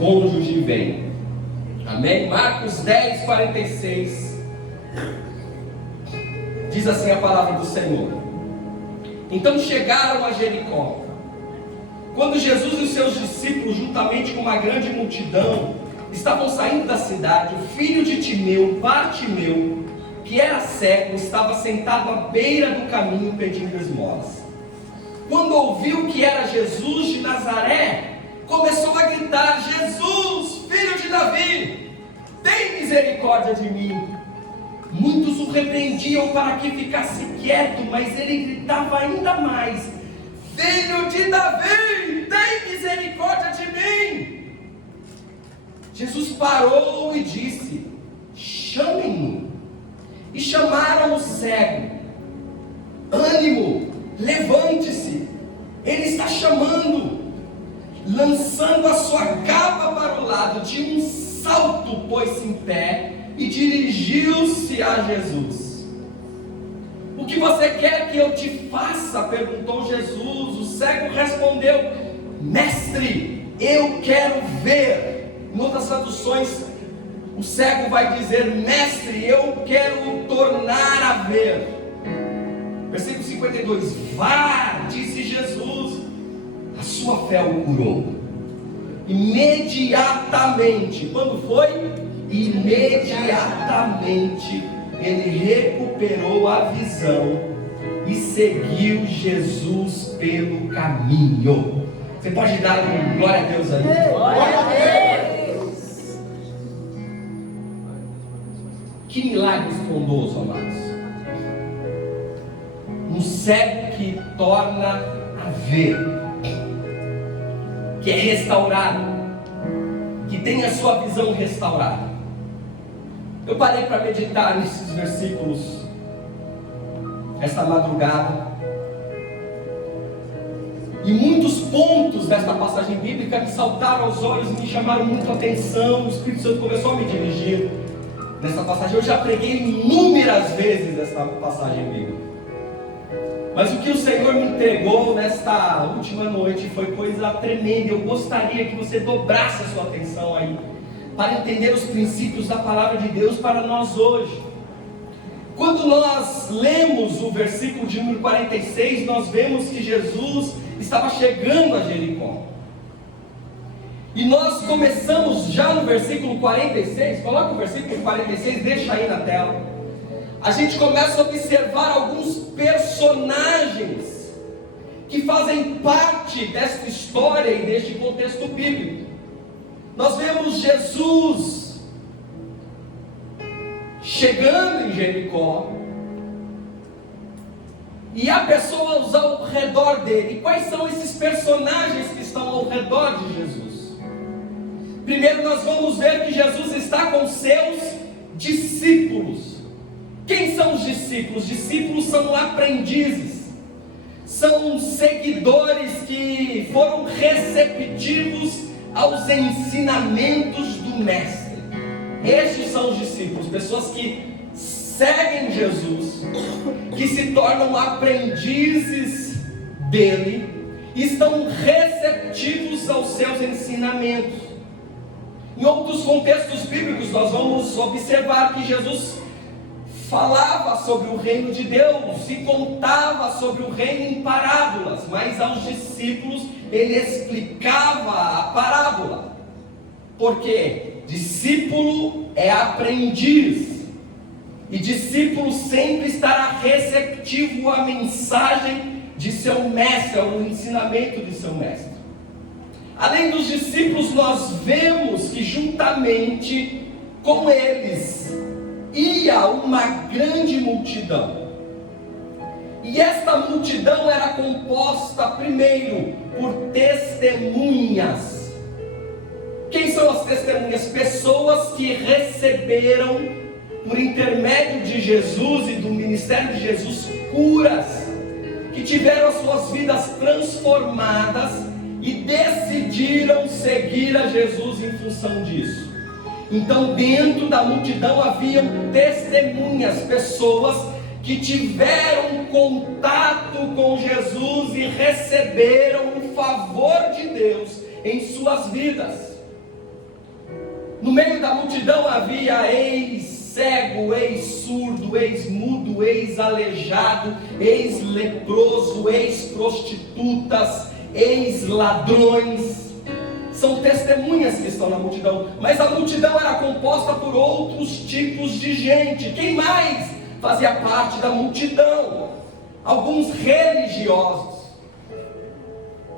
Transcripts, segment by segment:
cônjuge venha. Amém? Marcos 10, 46. Diz assim a palavra do Senhor: então chegaram a Jericó. Quando Jesus e os seus discípulos, juntamente com uma grande multidão, estavam saindo da cidade, o filho de Timeu, Bartimeu, que era cego, estava sentado à beira do caminho pedindo esmolas. Quando ouviu que era Jesus de Nazaré, começou a gritar: Jesus, filho de Davi, tem misericórdia de mim. Muitos o repreendiam para que ficasse quieto, mas ele gritava ainda mais: filho de Davi, tem misericórdia de mim. Jesus parou e disse: chamem-no. E chamaram o cego. Ânimo, levante-se, ele está chamando. Lançando a sua capa para o lado, de um salto pôs-se em pé e dirigiu-se a Jesus. O que você quer que eu te faça? Perguntou Jesus. O cego respondeu: mestre, eu quero ver. Em outras traduções, o cego vai dizer: mestre, eu quero tornar a ver. Versículo 52: vá, disse Jesus, a sua fé o curou. Imediatamente, quando foi? Imediatamente ele recuperou a visão e seguiu Jesus pelo caminho. Você pode dar um glória a Deus aí? Glória a Deus! Que milagre estrondoso, amados. Um cego que torna a ver, que é restaurado, que tem a sua visão restaurada. Eu parei para meditar nesses versículos esta madrugada, e muitos pontos desta passagem bíblica me saltaram aos olhos e me chamaram muito a atenção. O Espírito Santo começou a me dirigir nessa passagem. Eu já preguei inúmeras vezes essa passagem bíblica, mas o que o Senhor me entregou nesta última noite foi coisa tremenda. Eu gostaria que você dobrasse a sua atenção aí, para entender os princípios da palavra de Deus para nós hoje. Quando nós lemos o versículo de número 46, nós vemos que Jesus estava chegando a Jericó. E nós começamos já no versículo 46, coloca o versículo 46, deixa aí na tela. A gente começa a observar alguns personagens que fazem parte desta história e deste contexto bíblico. Nós vemos Jesus chegando em Jericó, e há pessoas ao redor dele. E quais são esses personagens que estão ao redor de Jesus? Primeiro nós vamos ver que Jesus está com seus discípulos. Quem são os discípulos? Discípulos são aprendizes, são seguidores que foram receptivos aos ensinamentos do Mestre. Estes são os discípulos, pessoas que seguem Jesus, que se tornam aprendizes dele, e estão receptivos aos seus ensinamentos. Em outros contextos bíblicos nós vamos observar que Jesus falava sobre o reino de Deus e contava sobre o reino em parábolas, mas aos discípulos ele explicava a parábola. Por quê? Discípulo é aprendiz, e discípulo sempre estará receptivo à mensagem de seu mestre, ao ensinamento de seu mestre. Além dos discípulos, nós vemos que juntamente com eles ia uma grande multidão. E esta multidão era composta primeiro por testemunhas. Quem são as testemunhas? Pessoas que receberam, por intermédio de Jesus e do ministério de Jesus, curas, que tiveram as suas vidas transformadas e decidiram seguir a Jesus em função disso. Então, dentro da multidão haviam testemunhas, pessoas que tiveram contato com Jesus e receberam o favor de Deus em suas vidas. No meio da multidão havia ex-cego, ex-surdo, ex-mudo, ex-aleijado, ex-leproso, ex-prostitutas, ex-ladrões. São testemunhas que estão na multidão, mas a multidão era composta por outros tipos de gente. Quem mais fazia parte da multidão? Alguns religiosos,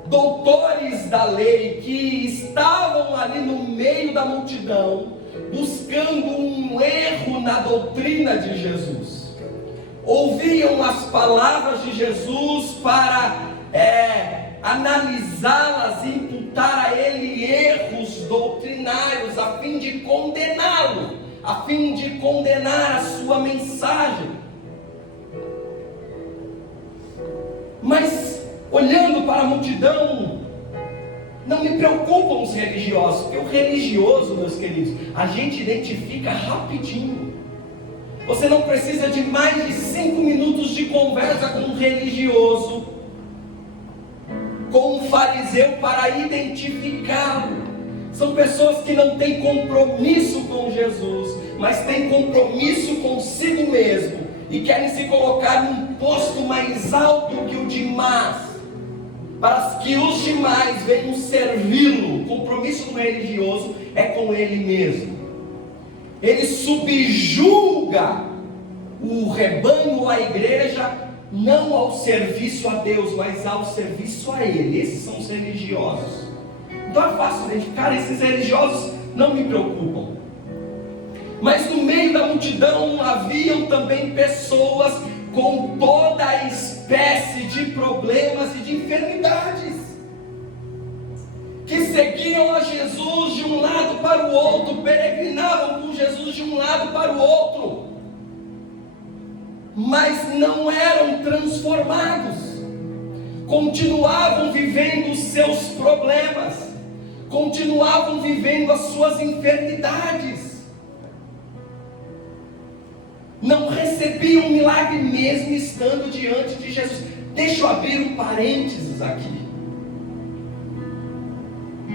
doutores da lei, que estavam ali no meio da multidão, buscando um erro na doutrina de Jesus. Ouviam as palavras de Jesus para analisá-las e imputar a ele erros doutrinários, a fim de condená-lo, a fim de condenar a sua mensagem. Mas, olhando para a multidão, não me preocupam os religiosos, porque o religioso, meus queridos, a gente identifica rapidinho. Você não precisa de mais de 5 minutos de conversa com um religioso, com um fariseu, para identificá-lo. São pessoas que não têm compromisso com Jesus, mas têm compromisso consigo mesmo, e querem se colocar num posto mais alto que o demais, para que os demais venham servi-lo. O compromisso do religioso é com ele mesmo. Ele subjuga o rebanho ou a igreja, não ao serviço a Deus, mas ao serviço a ele. Esses são os religiosos. Então é fácil identificar, esses religiosos não me preocupam. Mas no meio da multidão haviam também pessoas com toda a espécie de problemas e de enfermidades, que seguiam a Jesus de um lado para o outro, peregrinavam com Jesus de um lado para o outro, mas não eram transformados, continuavam vivendo os seus problemas, continuavam vivendo as suas enfermidades, não recebiam milagre mesmo estando diante de Jesus. Deixa eu abrir um parênteses aqui.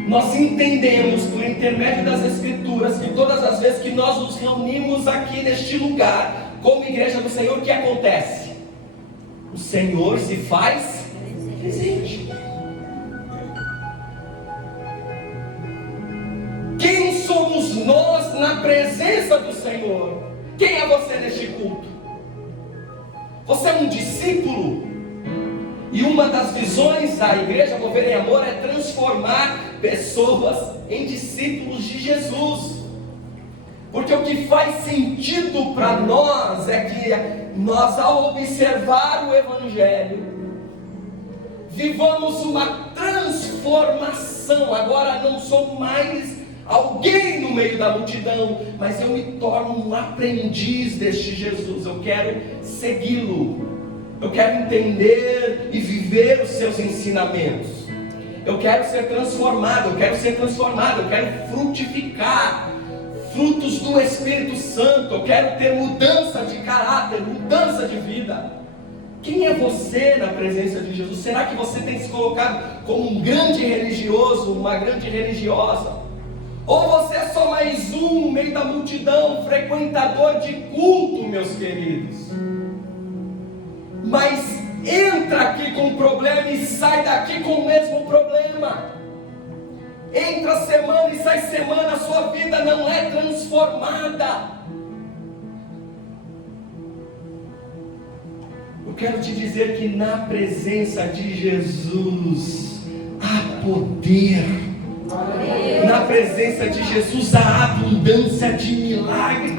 Nós entendemos por intermédio das Escrituras que todas as vezes que nós nos reunimos aqui neste lugar, como igreja do Senhor, o que acontece? O Senhor se faz presente. Quem somos nós na presença do Senhor? Quem é você neste culto? Você é um discípulo? E uma das visões da igreja Mover em Amor é transformar pessoas em discípulos de Jesus. Porque o que faz sentido para nós é que nós, ao observar o Evangelho, vivamos uma transformação. Agora não sou mais alguém no meio da multidão, mas eu me torno um aprendiz deste Jesus. Eu quero segui-lo, eu quero entender e viver os seus ensinamentos. Eu quero ser transformado, eu quero frutificar frutos do Espírito Santo, eu quero ter mudança de caráter, mudança de vida. Quem é você na presença de Jesus? Será que você tem se colocado como um grande religioso, uma grande religiosa? Ou você é só mais um no meio da multidão, frequentador de culto, meus queridos? Mas entra aqui com um problema e sai daqui com o mesmo problema. Entra semana e sai semana, a sua vida não é transformada. Eu quero te dizer que na presença de Jesus há poder. Na presença de Jesus há abundância de milagres.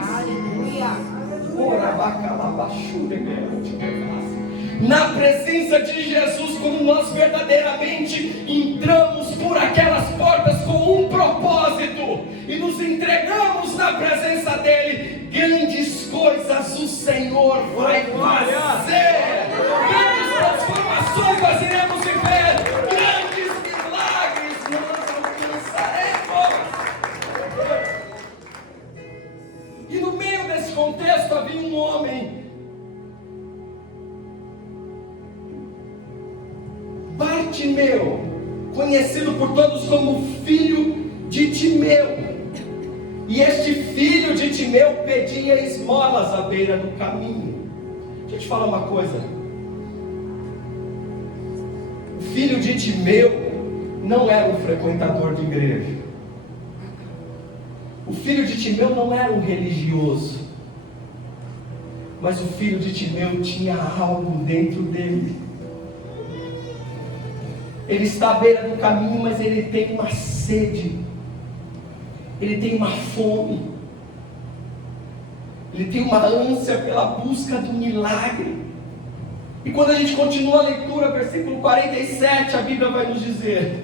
Na presença de Jesus, quando nós verdadeiramente entramos por aquelas portas com um propósito e nos entregamos na presença dele, grandes coisas o Senhor vai fazer. Grandes transformações nós iremos viver. Grandes milagres nós alcançaremos. E no meio desse contexto havia um homem, Bartimeu, conhecido por todos como filho de Timeu. E este filho de Timeu pedia esmolas à beira do caminho. Deixa eu te falar uma coisa. O filho de Timeu não era um frequentador de igreja. O filho de Timeu não era um religioso. Mas o filho de Timeu tinha algo dentro dele. Ele está à beira do caminho, mas ele tem uma sede. Ele tem uma fome. Ele tem uma ânsia pela busca do milagre. E quando a gente continua a leitura, versículo 47, a Bíblia vai nos dizer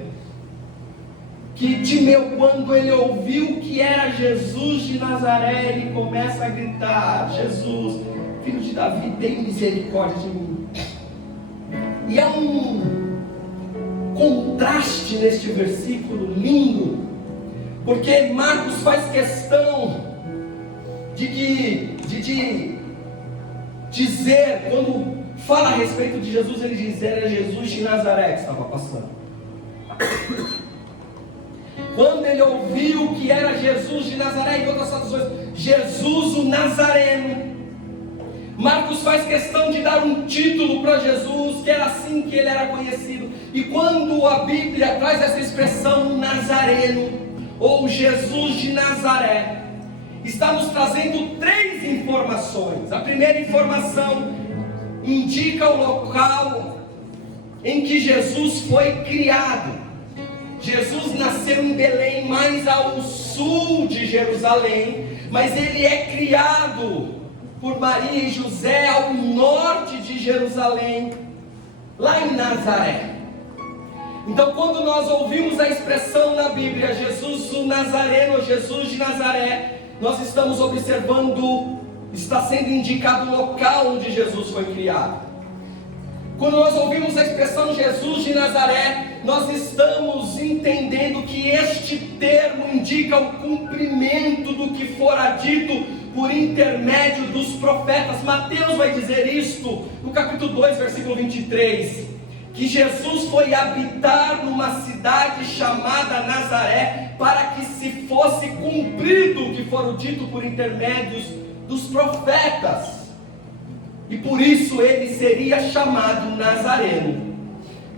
que Timeu, quando ele ouviu que era Jesus de Nazaré, ele começa a gritar: Jesus, filho de Davi, tem misericórdia de mim. E há um contraste neste versículo lindo, porque Marcos faz questão de dizer, quando fala a respeito de Jesus, ele diz: era Jesus de Nazaré que estava passando. Quando ele ouviu que era Jesus de Nazaré, em outras traduções, Jesus o Nazareno, Marcos faz questão de dar um título para Jesus, que era assim que ele era conhecido. E quando a Bíblia traz essa expressão Nazareno, ou Jesus de Nazaré, está nos trazendo 3 informações. A primeira informação indica o local em que Jesus foi criado. Jesus nasceu em Belém, mais ao sul de Jerusalém, mas ele é criado por Maria e José ao norte de Jerusalém, lá em Nazaré. Então, quando nós ouvimos a expressão na Bíblia, Jesus o Nazareno, Jesus de Nazaré, nós estamos observando, está sendo indicado o local onde Jesus foi criado. Quando nós ouvimos a expressão Jesus de Nazaré, nós estamos entendendo que este termo indica o cumprimento do que fora dito por intermédio dos profetas. Mateus vai dizer isto no capítulo 2, versículo 23, que Jesus foi habitar numa cidade chamada Nazaré, para que se fosse cumprido o que fora dito por intermédios dos profetas. E por isso ele seria chamado Nazareno.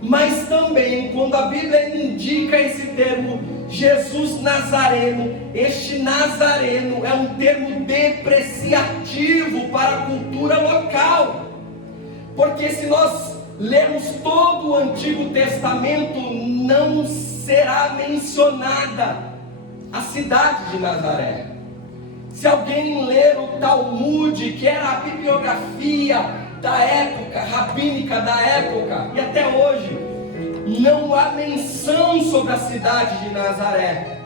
Mas também, quando a Bíblia indica esse termo, Jesus Nazareno, este Nazareno é um termo depreciativo para a cultura local. Porque se nós lermos todo o Antigo Testamento, não será mencionada a cidade de Nazaré. Se alguém ler o Talmud, que era a bibliografia da época, rabínica da época, e até hoje, não há menção sobre a cidade de Nazaré.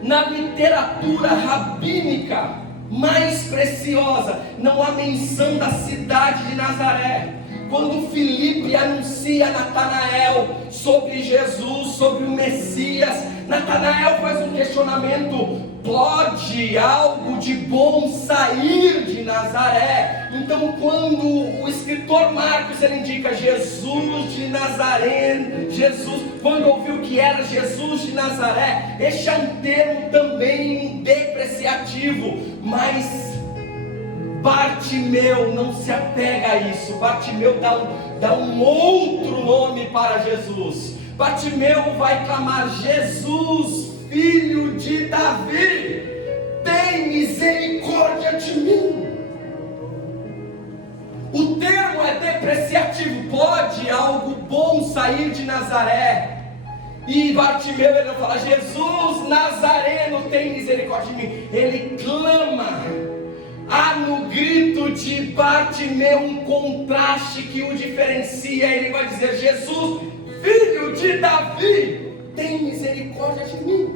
Na literatura rabínica mais preciosa, não há menção da cidade de Nazaré. Quando Filipe anuncia a Natanael sobre Jesus, sobre o Messias, Natanael faz um questionamento: pode algo de bom sair de Nazaré? Então, quando o escritor Marcos ele indica Jesus de Nazaré, quando ouviu que era Jesus de Nazaré, este é um termo também depreciativo, mas Bartimeu não se apega a isso. Bartimeu dá um outro nome para Jesus. Bartimeu vai clamar: Jesus, filho de Davi, tem misericórdia de mim. O termo é depreciativo. Pode algo bom sair de Nazaré? E Bartimeu ele não fala: Jesus Nazareno, tem misericórdia de mim. Ele clama. Há no grito de Bartimeu um contraste que o diferencia. Ele vai dizer: Jesus, filho de Davi, tem misericórdia de mim.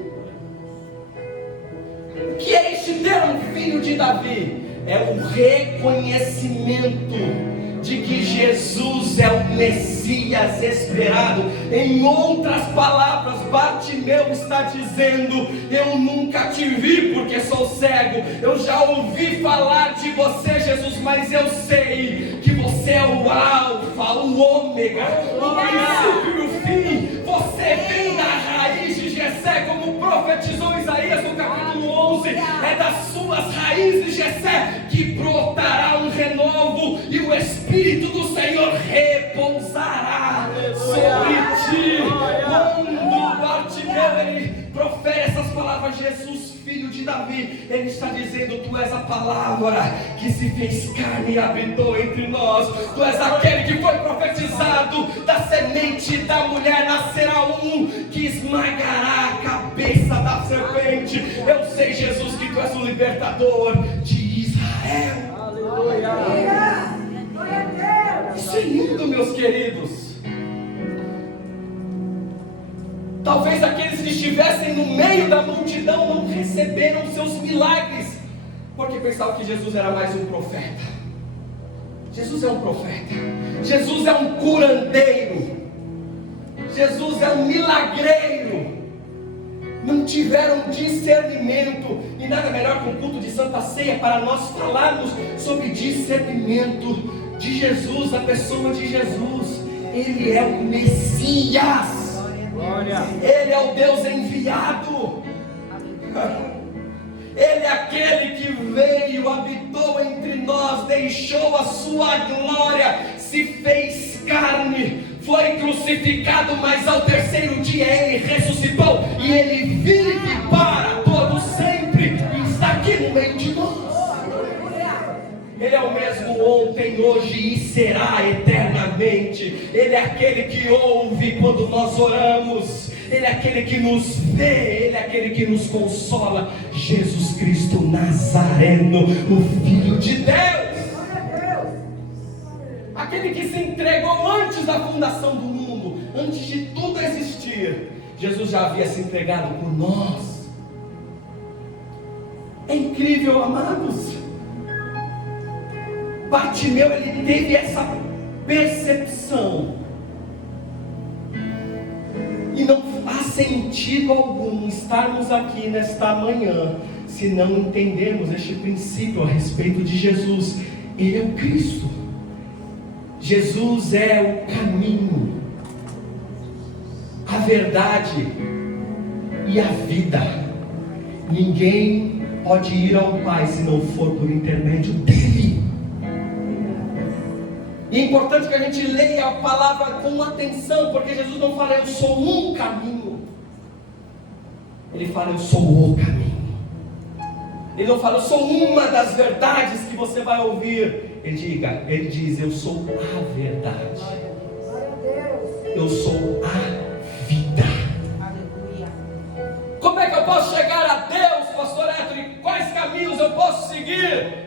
O que é este termo, filho de Davi? É o reconhecimento de que Jesus é o Messias esperado. Em outras palavras, Bartimeu está dizendo: eu nunca te vi porque sou cego, eu já ouvi falar de você, Jesus, mas eu sei que você é o Alfa, o Ômega, o princípio e o fim. Você vem da raiz de Jessé, como profetizou Isaías no capítulo 11. 11, é das suas raízes, Jessé, que brotará um renovo, e o Espírito do Senhor repousará sobre ti. Quando Bartimeu ele profere essas palavras, Jesus, filho de Davi, ele está dizendo: tu és a palavra que se fez carne e habitou entre nós. Tu és aquele que foi profetizado: da semente da mulher nascerá um que esmagará a cabeça da serpente. Eu sei, Jesus, que tu és o libertador de Israel. Aleluia. Isso é lindo, meus queridos. Talvez aqueles que estivessem no meio da multidão não receberam seus milagres, porque pensavam que Jesus era mais um profeta. Jesus é um profeta, Jesus é um curandeiro, Jesus é um milagreiro. Não tiveram discernimento, e nada melhor que um culto de Santa Ceia para nós falarmos sobre discernimento de Jesus, a pessoa de Jesus. Ele é o Messias. Ele é o Deus enviado. Ele é aquele que veio, habitou entre nós, deixou a sua glória, se fez carne, foi crucificado, mas ao terceiro dia ele ressuscitou, e ele vive para todo sempre, e está aqui no meio de nós. Ele é o mesmo ontem, hoje e será eternamente. Ele é aquele que ouve quando nós oramos. Ele é aquele que nos vê. Ele é aquele que nos consola. Jesus Cristo Nazareno, o Filho de Deus. Aquele que se entregou antes da fundação do mundo, antes de tudo existir. Jesus já havia se entregado por nós. É incrível, amados. Bartimeu, ele teve essa percepção, e não faz sentido algum estarmos aqui nesta manhã se não entendermos este princípio a respeito de Jesus. Ele é o Cristo, Jesus é o caminho, a verdade e a vida. Ninguém pode ir ao Pai se não for por intermédio dele. E é importante que a gente leia a palavra com atenção, porque Jesus não fala: eu sou um caminho. Ele fala: eu sou o caminho. Ele não fala: eu sou uma das verdades que você vai ouvir. Ele diz: eu sou a verdade. Eu sou a vida. Como é que eu posso chegar a Deus, pastor Héctor? E quais caminhos eu posso seguir?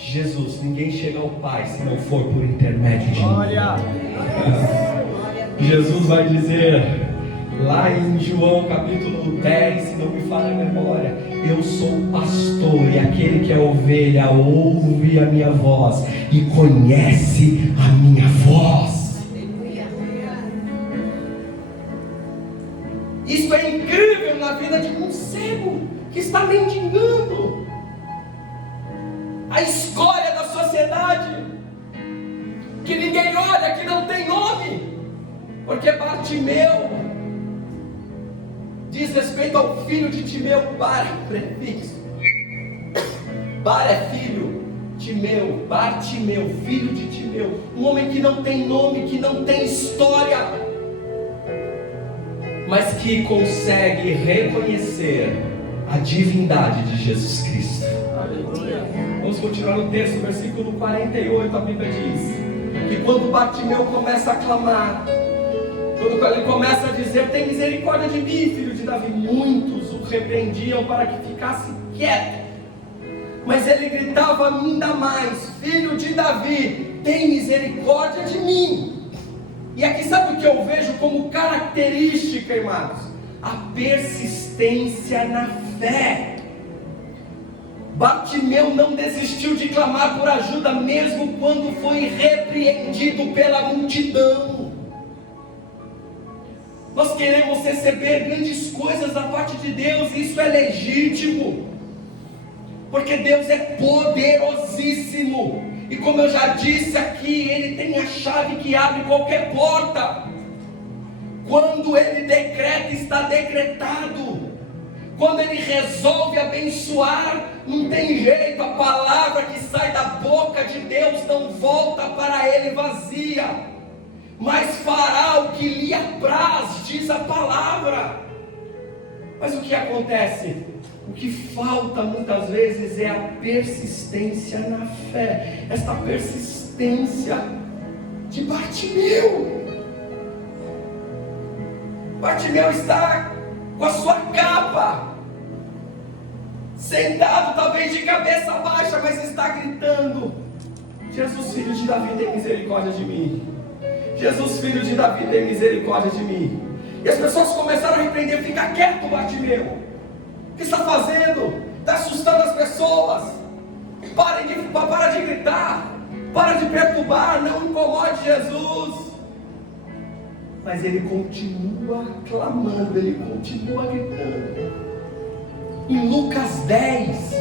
Jesus, ninguém chega ao Pai se não for por intermédio de mim. Jesus vai dizer lá em João capítulo 10, se não me falha a memória: eu sou o pastor, e aquele que é ovelha ouve a minha voz e conhece a minha voz. Isso é incrível na vida de um cego que está mendigando a escória da sociedade, que ninguém olha, que não tem nome, porque Bartimeu diz respeito ao filho de Timeu. Bar é prefixo, Bar é filho, Timeu, Bartimeu, filho de Timeu, um homem que não tem nome, que não tem história, mas que consegue reconhecer a divindade de Jesus Cristo. Aleluia. Vamos continuar no texto, versículo 48, a Bíblia diz que quando Bartimeu começa a clamar, quando ele começa a dizer: tem misericórdia de mim, filho de Davi, muitos o repreendiam para que ficasse quieto, mas ele gritava ainda mais: filho de Davi, tem misericórdia de mim. E aqui sabe o que eu vejo como característica, irmãos? A persistência na fé. Bartimeu não desistiu de clamar por ajuda, mesmo quando foi repreendido pela multidão. Nós queremos receber grandes coisas da parte de Deus, e isso é legítimo, porque Deus é poderosíssimo, e como eu já disse aqui, Ele tem a chave que abre qualquer porta. Quando Ele decreta, está decretado. Quando Ele resolve abençoar, não tem jeito, a palavra que sai da boca de Deus não volta para Ele vazia, mas fará o que lhe apraz, diz a palavra. Mas o que acontece? O que falta muitas vezes é a persistência na fé, esta persistência de Bartimeu. Bartimeu está com a sua capa, sentado talvez de cabeça baixa, mas está gritando: Jesus, filho de Davi, tem misericórdia de mim. Jesus, filho de Davi, tem misericórdia de mim. E as pessoas começaram a repreender: fica quieto, Bartimeu, o que está fazendo? Está assustando as pessoas, para de gritar, para de perturbar, não incomode Jesus. Mas ele continua clamando, ele continua gritando. Em Lucas 10,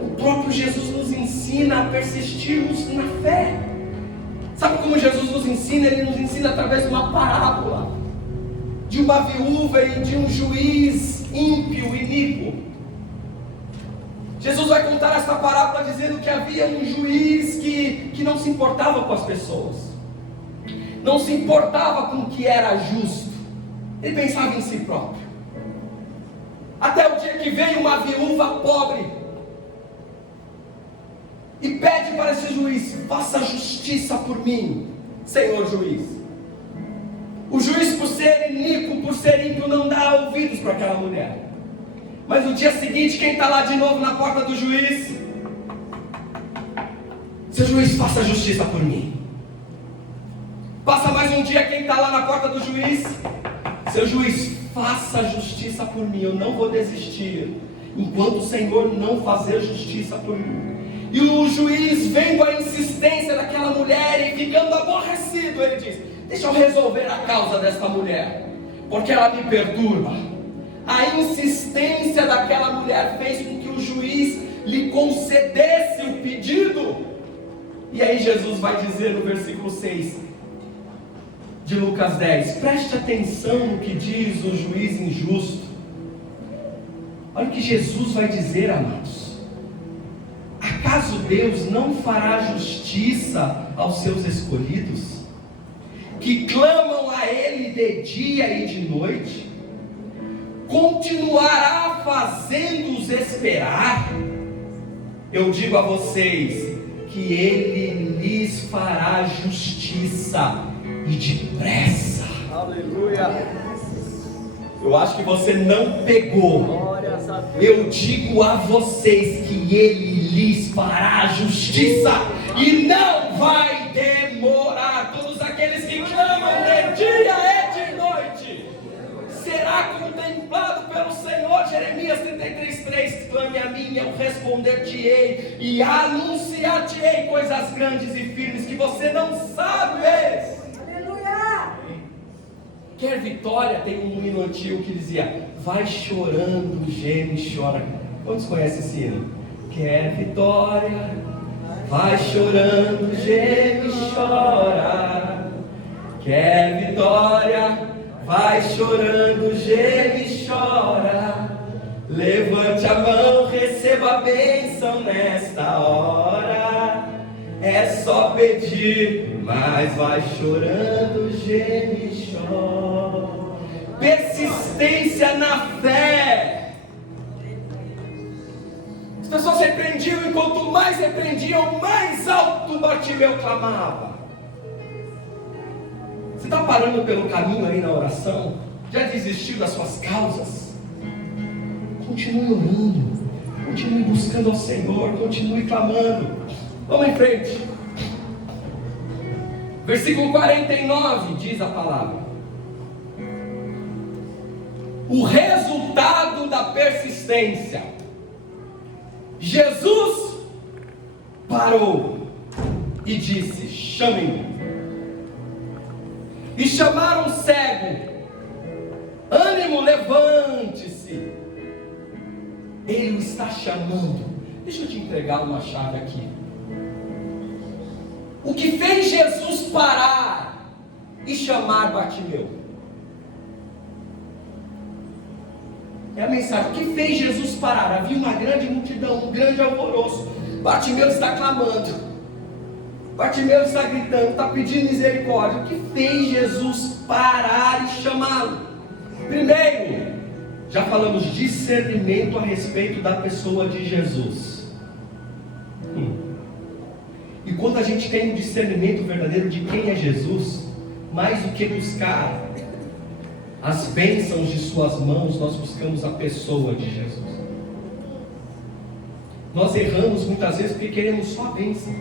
o próprio Jesus nos ensina a persistirmos na fé. Sabe como Jesus nos ensina? Ele nos ensina através de uma parábola, de uma viúva e de um juiz ímpio, iníquo. Jesus vai contar esta parábola dizendo que havia um juiz que não se importava com as pessoas, não se importava com o que era justo, ele pensava em si próprio. Até o dia que veio uma viúva pobre e pede para esse juiz: faça justiça por mim, senhor juiz. O juiz, por ser iníquo, por ser ímpio, não dá ouvidos para aquela mulher. Mas no dia seguinte, quem está lá de novo na porta do juiz? Seu juiz, faça justiça por mim. Passa mais um dia, quem está lá na porta do juiz? Seu juiz, faça justiça por mim, eu não vou desistir enquanto o Senhor não fazer justiça por mim. E o juiz, vendo a insistência daquela mulher e ficando aborrecido, ele diz: deixa eu resolver a causa desta mulher, porque ela me perturba. A insistência daquela mulher fez com que o juiz lhe concedesse o pedido. E aí Jesus vai dizer no versículo 6 de Lucas 10, preste atenção no que diz o juiz injusto. Olha o que Jesus vai dizer, amados: acaso Deus não fará justiça aos seus escolhidos, que clamam a Ele de dia e de noite? Continuará fazendo-os esperar? Eu digo a vocês que Ele lhes fará justiça, e depressa. Aleluia. Eu acho que você não pegou. Eu digo a vocês que Ele lhes fará justiça, e não vai demorar. Todos aqueles que clamam de dia e de noite será contemplado pelo Senhor. Jeremias 33:3, clame a mim, eu responder-te-ei e anunciar-te-ei coisas grandes e firmes que você não sabe. Quer vitória? Tem um hino antigo que dizia: vai chorando, geme e chora. Quantos conhecem esse hino? Quer vitória? Vai chorando, geme e chora. Quer vitória? Vai chorando, geme e chora. Levante a mão, receba a bênção nesta hora. É só pedir, mas vai chorando, geme e chora. Persistência na fé. As pessoas repreendiam, e quanto mais repreendiam, mais alto Bartimeu clamava. Você está parando pelo caminho aí na oração? Já desistiu das suas causas? Continue orando, continue buscando ao Senhor, continue clamando. Vamos em frente. Versículo 49 diz a palavra: o resultado da persistência. Jesus parou e disse: chamem-me. E chamaram o cego: ânimo, levante-se, Ele o está chamando. Deixa eu te entregar uma chave aqui. O que fez Jesus parar e chamar Bartimeu É a mensagem. O que fez Jesus parar? Havia uma grande multidão, um grande alvoroço. Bartimeu está clamando. Bartimeu está gritando, está pedindo misericórdia. O que fez Jesus parar e chamá-lo? Primeiro, já falamos discernimento a respeito da pessoa de Jesus. E quando a gente tem um discernimento verdadeiro de quem é Jesus, mais do que buscar as bênçãos de suas mãos, nós buscamos a pessoa de Jesus. Nós erramos muitas vezes porque queremos só a bênção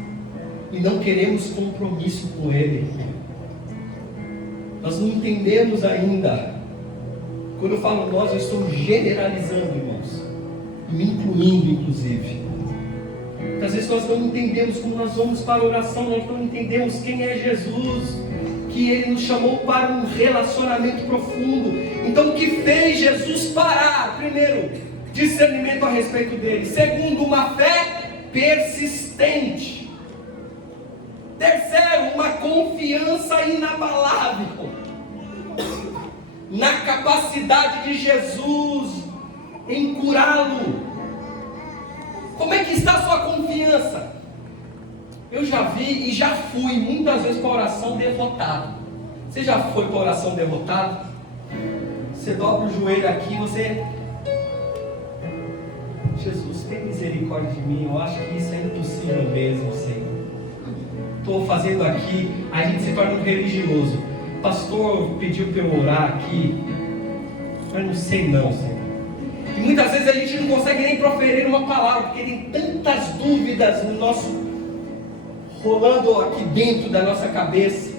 e não queremos compromisso com Ele. Nós não entendemos ainda. Quando eu falo nós, eu estou generalizando, irmãos, e me incluindo inclusive. Muitas vezes nós não entendemos. quando nós vamos para a oração, nós não entendemos quem é Jesus, que Ele nos chamou para um relacionamento profundo. Então o que fez Jesus parar? Primeiro, discernimento a respeito dele. Segundo, uma fé persistente. Terceiro, uma confiança inabalável na capacidade de Jesus em curá-lo. Como é que está a sua confiança? Eu já vi e já fui muitas vezes para a oração derrotado. Você já foi para a oração derrotado? Você dobra o joelho aqui, você... Jesus, tem misericórdia de mim, eu acho que isso é impossível mesmo, Senhor. Estou fazendo aqui, a gente se torna um religioso. O pastor pediu para eu orar aqui, mas não sei não, Senhor. E muitas vezes a gente não consegue nem proferir uma palavra, porque tem tantas dúvidas no nosso, rolando aqui dentro da nossa cabeça.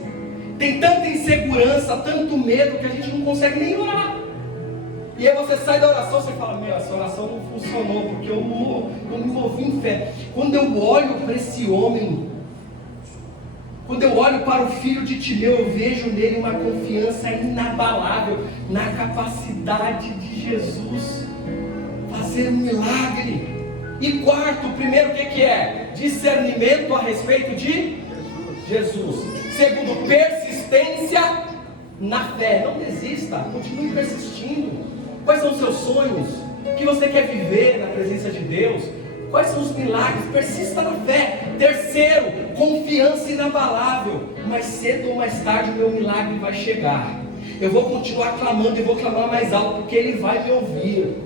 Tem tanta insegurança, tanto medo, que a gente não consegue nem orar. E aí você sai da oração, você fala, meu, essa oração não funcionou, porque eu não me movi em fé. Quando eu olho para esse homem, quando eu olho para o filho de Timeu, eu vejo nele uma confiança inabalável na capacidade de Jesus fazer um milagre. E quarto, primeiro, o que é? Discernimento a respeito de Jesus. Segundo, persistência na fé. Não desista, continue persistindo. Quais são os seus sonhos? O que você quer viver na presença de Deus? Quais são os milagres? Persista na fé. Terceiro, confiança inabalável. Mais cedo ou mais tarde o meu milagre vai chegar. Eu vou continuar clamando e vou clamar mais alto, porque Ele vai me ouvir.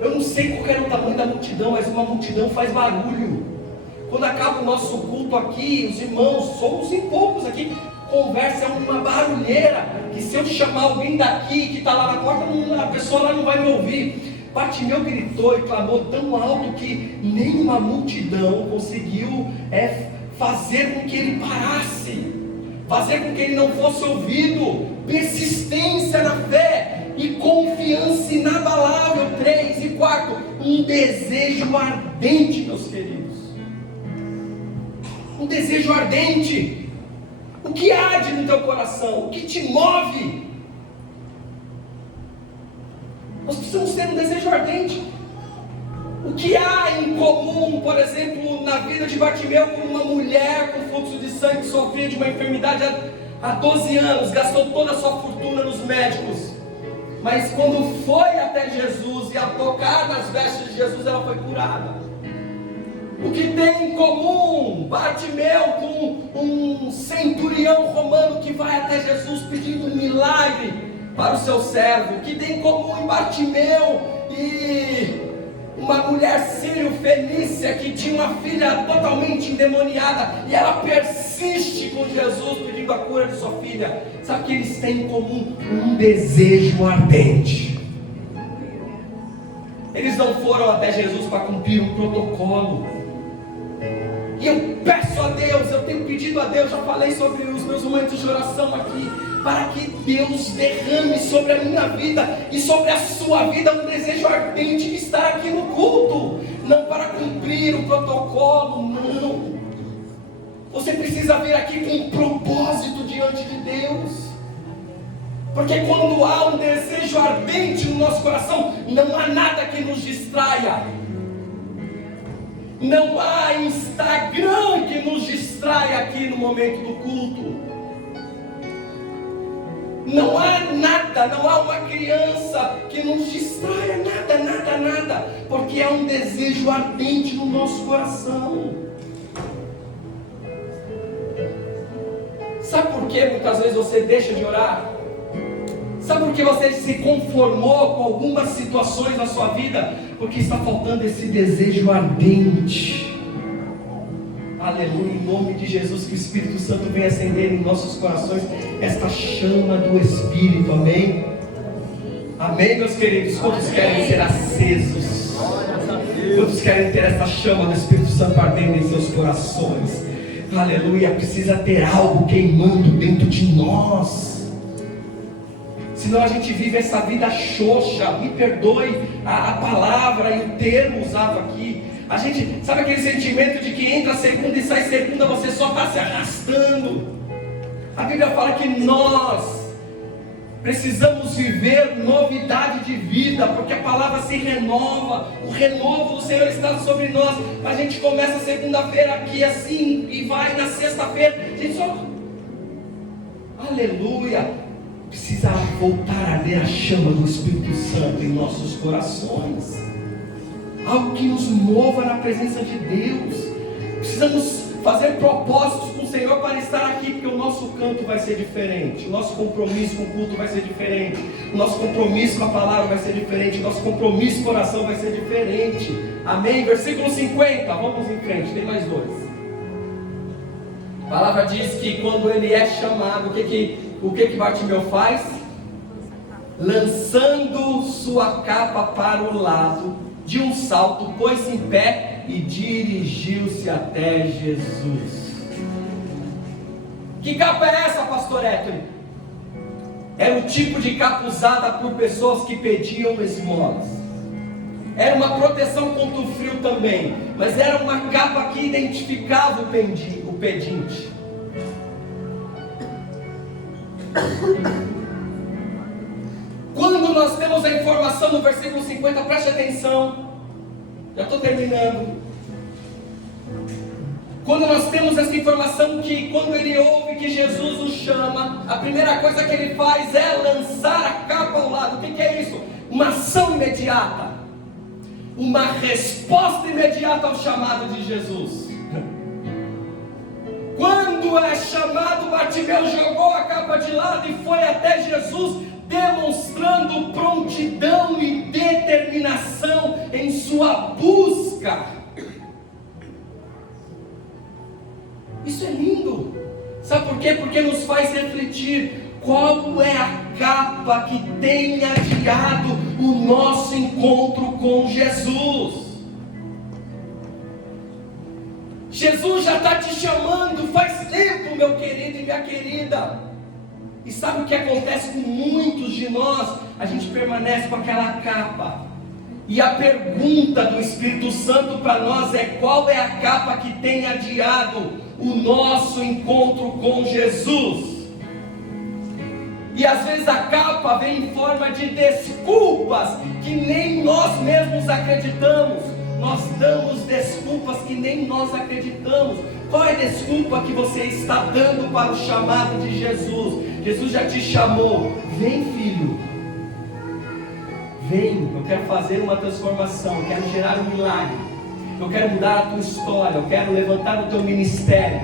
Eu não sei qual era o tamanho da multidão, mas uma multidão faz barulho. Quando acaba o nosso culto aqui, os irmãos, somos em poucos aqui, conversa é uma barulheira, que se eu chamar alguém daqui, que está lá na porta, a pessoa lá não vai me ouvir. Bartimeu gritou e clamou tão alto que nenhuma multidão conseguiu fazer com que ele parasse, fazer com que ele não fosse ouvido. Persistência na fé e confiança inabalável. 3 e 4, um desejo ardente, meus queridos. Um desejo ardente. O que arde no teu coração? O que te move? Nós precisamos ter um desejo ardente. O que há em comum, por exemplo, na vida de Bartimeu, com uma mulher com fluxo de sangue que sofria de uma enfermidade há 12 anos, gastou toda a sua fortuna nos médicos, mas quando foi até Jesus e ao tocar nas vestes de Jesus, ela foi curada. O que tem em comum Bartimeu com um centurião romano que vai até Jesus pedindo um milagre para o seu servo? O que tem em comum em Bartimeu e uma mulher sírio-fenícia que tinha uma filha totalmente endemoniada e ela persiste com Jesus pedindo a cura de sua filha? Sabe o que eles têm em comum? Um desejo ardente. Eles não foram até Jesus para cumprir um protocolo. E eu peço a Deus, eu tenho pedido a Deus, já falei sobre os meus momentos de oração aqui, para que Deus derrame sobre a minha vida e sobre a sua vida um desejo ardente de estar aqui no culto, não para cumprir o protocolo, não. Você precisa vir aqui com um propósito diante de Deus, porque quando há um desejo ardente no nosso coração, não há nada que nos distraia. Não há Instagram que nos distrai aqui no momento do culto. Não há nada, não há uma criança que nos distraia, nada, porque há um desejo ardente no nosso coração. Sabe por que muitas vezes você deixa de orar? Sabe por que você se conformou com algumas situações na sua vida? Porque está faltando esse desejo ardente. Aleluia, em nome de Jesus, que o Espírito Santo venha acender em nossos corações esta chama do Espírito, amém? Amém, meus queridos? Quantos querem ser acesos? Quantos querem ter esta chama do Espírito Santo ardendo em seus corações? Aleluia, precisa ter algo queimando dentro de nós. Senão a gente vive essa vida xoxa, me perdoe a palavra e o termo usado aqui. A gente, sabe aquele sentimento de que entra segunda e sai segunda, você só está se arrastando. A Bíblia fala que nós precisamos viver novidade de vida, porque a palavra se renova, o renovo do Senhor está sobre nós. A gente começa segunda-feira aqui assim, e vai na sexta-feira, a gente só... Aleluia! Precisa voltar a arder a chama do Espírito Santo em nossos corações. Algo que nos mova na presença de Deus. Precisamos fazer propósitos com o Senhor para estar aqui, porque o nosso canto vai ser diferente, o nosso compromisso com o culto vai ser diferente, o nosso compromisso com a palavra vai ser diferente, o nosso compromisso com a oração vai ser diferente. Amém? Versículo 50, vamos em frente, tem mais dois. A palavra diz que quando ele é chamado, o que Bartimeu faz? Lançando sua capa para o lado, de um salto, pôs-se em pé e dirigiu-se até Jesus. Que capa é essa, pastor Héctor? Era o tipo de capa usada por pessoas que pediam esmolas. Era uma proteção contra o frio também, mas era uma capa que identificava o pedinte. Quando nós temos a informação no versículo 50, preste atenção, já estou terminando. Quando nós temos essa informação que quando ele ouve que Jesus o chama, a primeira coisa que ele faz é lançar a capa ao lado. O que é isso? Uma ação imediata, uma resposta imediata ao chamado de Jesus. Quando é chamado, Bartimeu jogou a capa de lado e foi até Jesus, demonstrando prontidão e determinação em sua busca. Isso é lindo. Sabe por quê? Porque nos faz refletir qual é a capa que tem adiado o nosso encontro com Jesus. Jesus já está te chamando faz tempo, meu querido e minha querida. E sabe o que acontece com muitos de nós? A gente permanece com aquela capa. E a pergunta do Espírito Santo para nós é: qual é a capa que tem adiado o nosso encontro com Jesus? E às vezes a capa vem em forma de desculpas que nem nós mesmos acreditamos. Nós damos desculpas que nem nós acreditamos. Qual é a desculpa que você está dando para o chamado de Jesus? Jesus já te chamou. Vem, filho. Vem, eu quero fazer uma transformação, eu quero gerar um milagre. Eu quero mudar a tua história, eu quero levantar o teu ministério.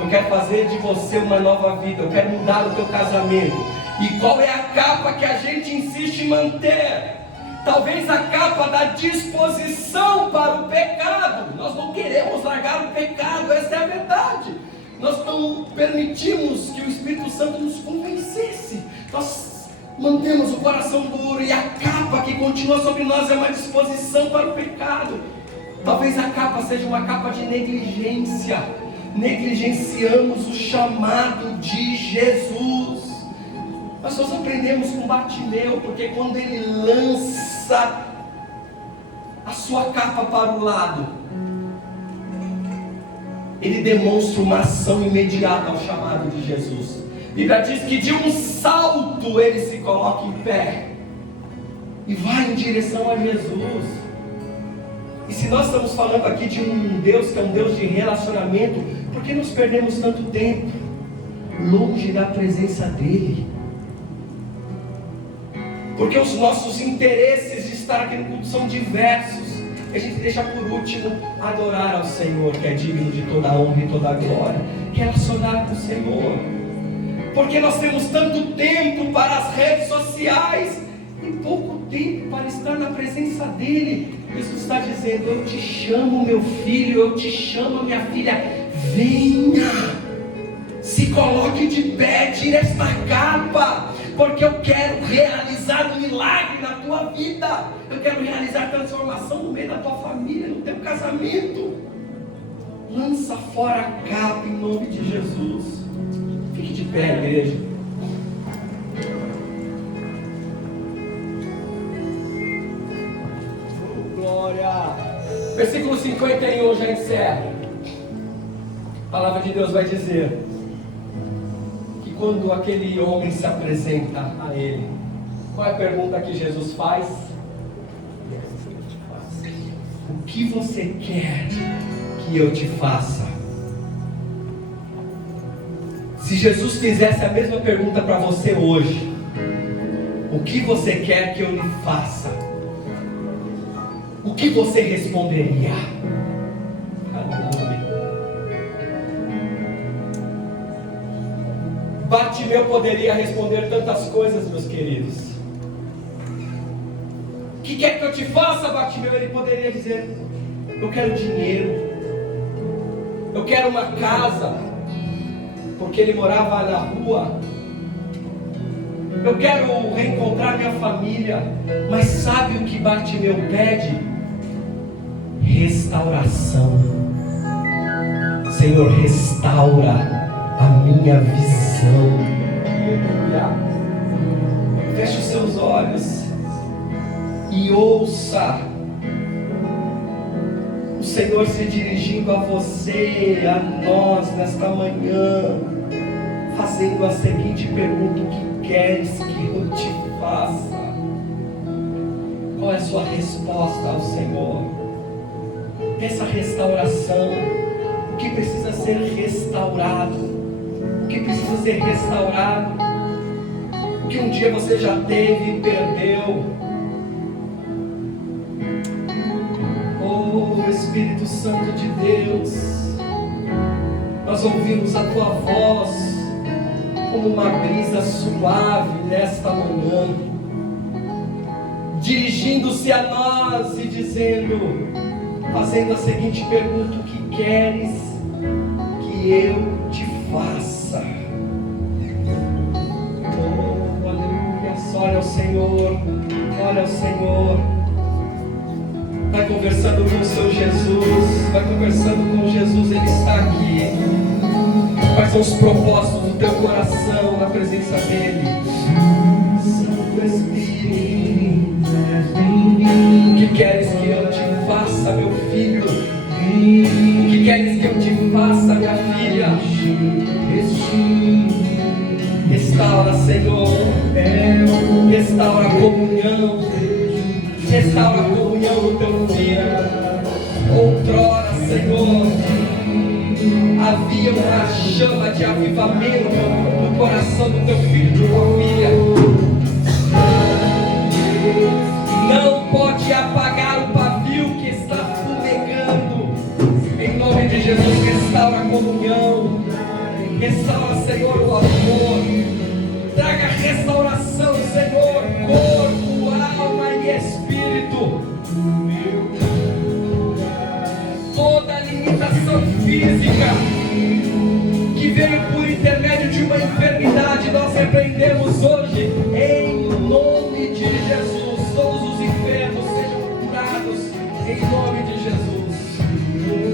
Eu quero fazer de você uma nova vida, eu quero mudar o teu casamento. E qual é a capa que a gente insiste em manter? Talvez a capa da disposição para o pecado. Nós não queremos largar o pecado, essa é a verdade. Nós não permitimos que o Espírito Santo nos convencesse. Nós mantemos o coração duro e a capa que continua sobre nós é uma disposição para o pecado. Talvez a capa seja uma capa de negligência. Negligenciamos o chamado de Jesus. Mas nós aprendemos com Bartimeu, porque quando ele lança a sua capa para o lado, ele demonstra uma ação imediata ao chamado de Jesus. A Bíblia diz que de um salto ele se coloca em pé e vai em direção a Jesus. E se nós estamos falando aqui de um Deus que é um Deus de relacionamento, por que nos perdemos tanto tempo longe da presença dEle? porque os nossos interesses de estar aqui no culto são diversos. A gente deixa por último adorar ao Senhor, que é digno de toda a honra e toda a glória, relacionar com o Senhor, porque nós temos tanto tempo para as redes sociais e pouco tempo para estar na presença dEle. Jesus está dizendo: eu te chamo, meu filho, eu te chamo, minha filha, venha, se coloque de pé, tire esta capa, porque eu quero realizar um milagre na tua vida, eu quero realizar transformação no meio da tua família, no teu casamento. Lança fora a capa em nome de Jesus. Fique de pé, igreja. Glória. Versículo 51, já encerra. A palavra de Deus vai dizer que quando aquele homem se apresenta a ele, qual é a pergunta que Jesus faz? O que você quer que eu te faça? Se Jesus fizesse a mesma pergunta para você hoje, o que você quer que eu lhe faça? O que você responderia? Bartimeu poderia responder tantas coisas, meus queridos. O que quer que eu te faça, Bartimeu? Ele poderia dizer: eu quero dinheiro, eu quero uma casa, porque ele morava na rua. Eu quero reencontrar minha família. Mas sabe o que Bartimeu pede? Restauração. Senhor, restaura a minha visão. Feche os seus olhos e ouça o Senhor se dirigindo a você, a nós nesta manhã, fazendo a seguinte pergunta: o que queres que eu te faça? Qual é a sua resposta ao Senhor? Essa restauração, o que precisa ser restaurado? O que precisa ser restaurado? O que um dia você já teve e perdeu? Oh, Espírito Santo de Deus, nós ouvimos a tua voz como uma brisa suave nesta manhã, dirigindo-se a nós e dizendo, fazendo a seguinte pergunta: o que queres que eu te faça? Oh, aleluia. Olha ao Senhor, olha ao Senhor. Vai conversando com o seu Jesus, vai conversando com Jesus, Ele está aqui. Quais são os propósitos do teu coração na presença dEle? Santo Espírito, o que queres que eu te faça, meu filho? O que queres que eu te faça, minha filha? Restaura, Senhor, restaura a comunhão, restaura a comunhão do teu filho. Outrora, Senhor, havia uma chama de avivamento no coração do teu filho e da tua filha. Não pode apagar o pavio que está fumegando. Em nome de Jesus, restaura a comunhão, restaura, Senhor, o amor. Traga restauração, Senhor, corpo, alma e espírito. Toda limitação física que veio por intermédio de uma enfermidade, nós repreendemos hoje em nome de Jesus. Todos os enfermos sejam curados em nome de Jesus.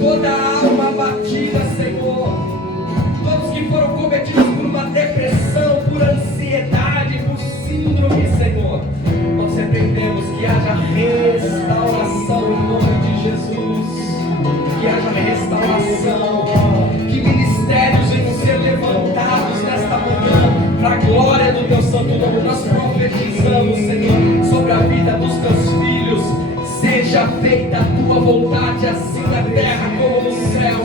Toda alma abatida, Senhor, todos que foram cometidos por uma depressão, por ansiedade, por síndrome, Senhor, nós repreendemos que haja restauração em nome de Jesus. Que haja restauração, que ministérios venham ser levantados nesta manhã para a glória do teu santo nome. Nós profetizamos, Senhor, sobre a vida dos teus filhos. Seja feita a tua vontade, assim na terra como no céu.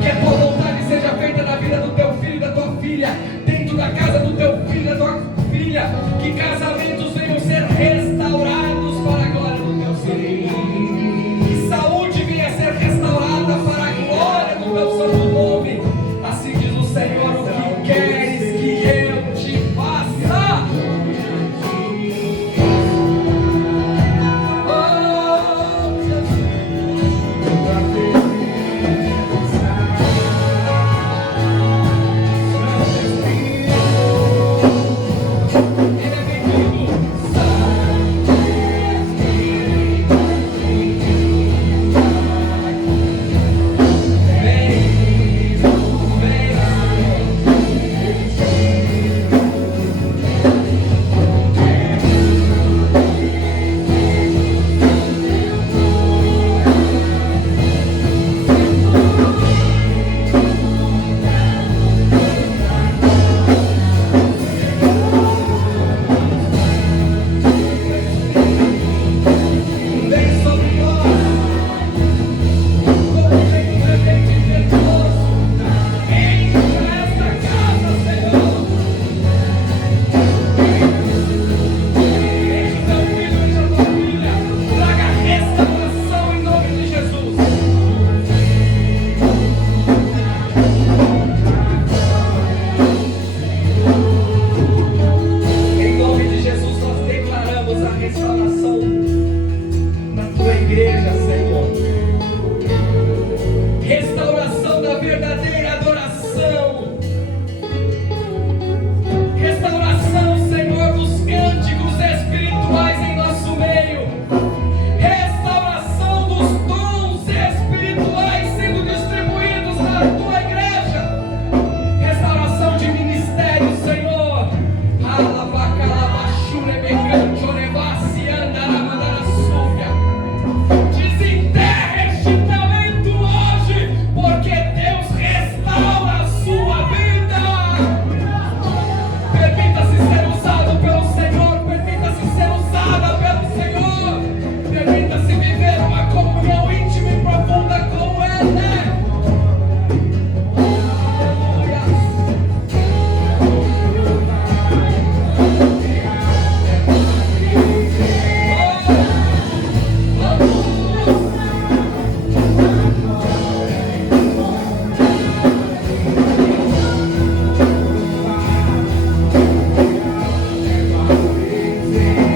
Que a tua vontade seja feita na vida do teu filho e da tua filha, dentro da casa do teu filho e da tua filha. Que casamentos venham ser igreja, Senhor. Restauração da verdadeira adoração. Restauração, Senhor, dos cânticos espirituais em nosso meio. Restauração dos dons espirituais sendo distribuídos na tua igreja. Restauração de ministério, Senhor. Desenterra este talento hoje, porque Deus restaura a sua vida. Permita-se ser usado pelo Senhor, permita-se ser usada pelo Senhor, permita-se viver uma comunhão íntima e profunda com Ele.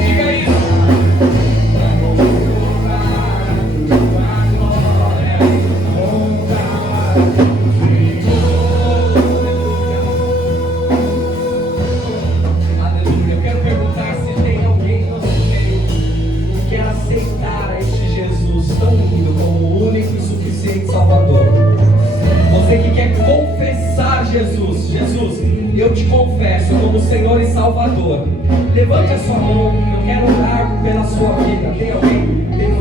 Diga isso. Aleluia. Eu quero perguntar se tem alguém no nosso meio que quer aceitar este Jesus tão lindo como o único e suficiente Salvador. Você que quer confessar Jesus, Jesus, eu te confesso como Senhor e Salvador. Levante a sua mão, eu quero orar pela sua vida. Tem alguém? Tem